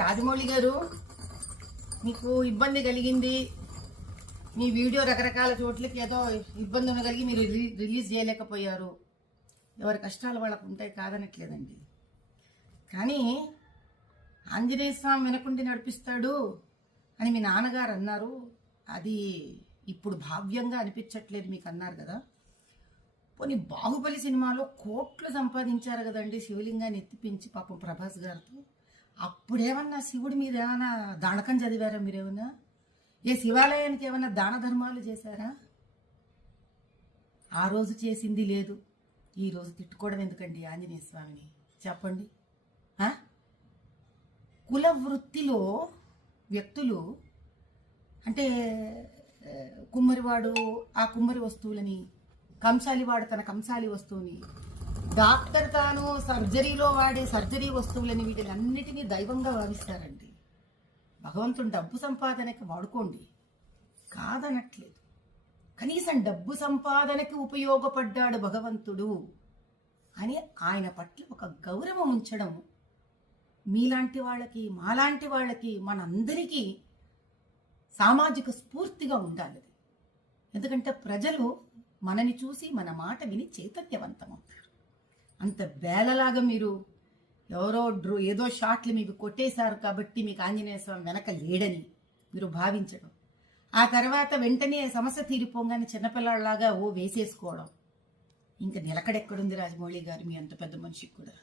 రాజమౌళి గారు, మీకు ఇబ్బంది కలిగింది, మీ వీడియో రకరకాల చోట్లకి ఏదో ఇబ్బంది ఉండగలిగి మీరు రిలీజ్ చేయలేకపోయారు. ఎవరి కష్టాలు వాళ్ళకు ఉంటాయి, కాదనట్లేదండి. కానీ ఆంజనేయ స్వామి వినకుండి నడిపిస్తాడు అని మీ నాన్నగారు అన్నారు. అది ఇప్పుడు భావ్యంగా అనిపించట్లేదు మీకు అన్నారు కదా. పోనీ బాహుబలి సినిమాలో కోట్లు సంపాదించారు కదండి శివలింగాన్ని ఎత్తిపించి పాపం ప్రభాస్ గారితో. అప్పుడేమన్నా శివుడి మీద ఏమైనా దానకం చదివారా మీరేమన్నా? ఏ శివాలయానికి ఏమన్నా దాన ధర్మాలు చేశారా? ఆ రోజు చేసింది లేదు, ఈ రోజు తిట్టుకోవడం ఎందుకండి ఆంజనేయ స్వామిని చెప్పండి. కుల వృత్తిలో వ్యక్తులు అంటే కుమ్మరివాడు ఆ కుమ్మరి వస్తువులని, కంసాలివాడు తన కంసాలి వస్తువుని, డాక్టర్ తాను సర్జరీలో వాడే సర్జరీ వస్తువులని, వీటిలన్నిటినీ దైవంగా భావిస్తారండి. భగవంతుడు డబ్బు సంపాదనకి వాడుకోండి, కాదనట్లేదు. కనీసం డబ్బు సంపాదనకి ఉపయోగపడ్డాడు భగవంతుడు అని ఆయన పట్ల ఒక గౌరవం ఉంచడం మీలాంటి వాళ్ళకి, మాలాంటి వాళ్ళకి, మనందరికీ సామాజిక స్ఫూర్తిగా ఉండాలి. ఎందుకంటే ప్రజలు మనని చూసి మన మాట విని చైతన్యవంతమవుతారు. అంత బేలలాగా మీరు ఎవరో ఏదో షాట్లు మీకు కొట్టేశారు కాబట్టి మీకు ఆంజనేయ స్వామి వెనక లేడని మీరు భావించడం, ఆ తర్వాత వెంటనే సమస్య తీరిపోగానే చిన్నపిల్లలాగా వేసేసుకోవడం, ఇంకా నిలకడెక్కడుంది రాజమౌళి గారు మీ అంత పెద్ద మనిషికి కూడా?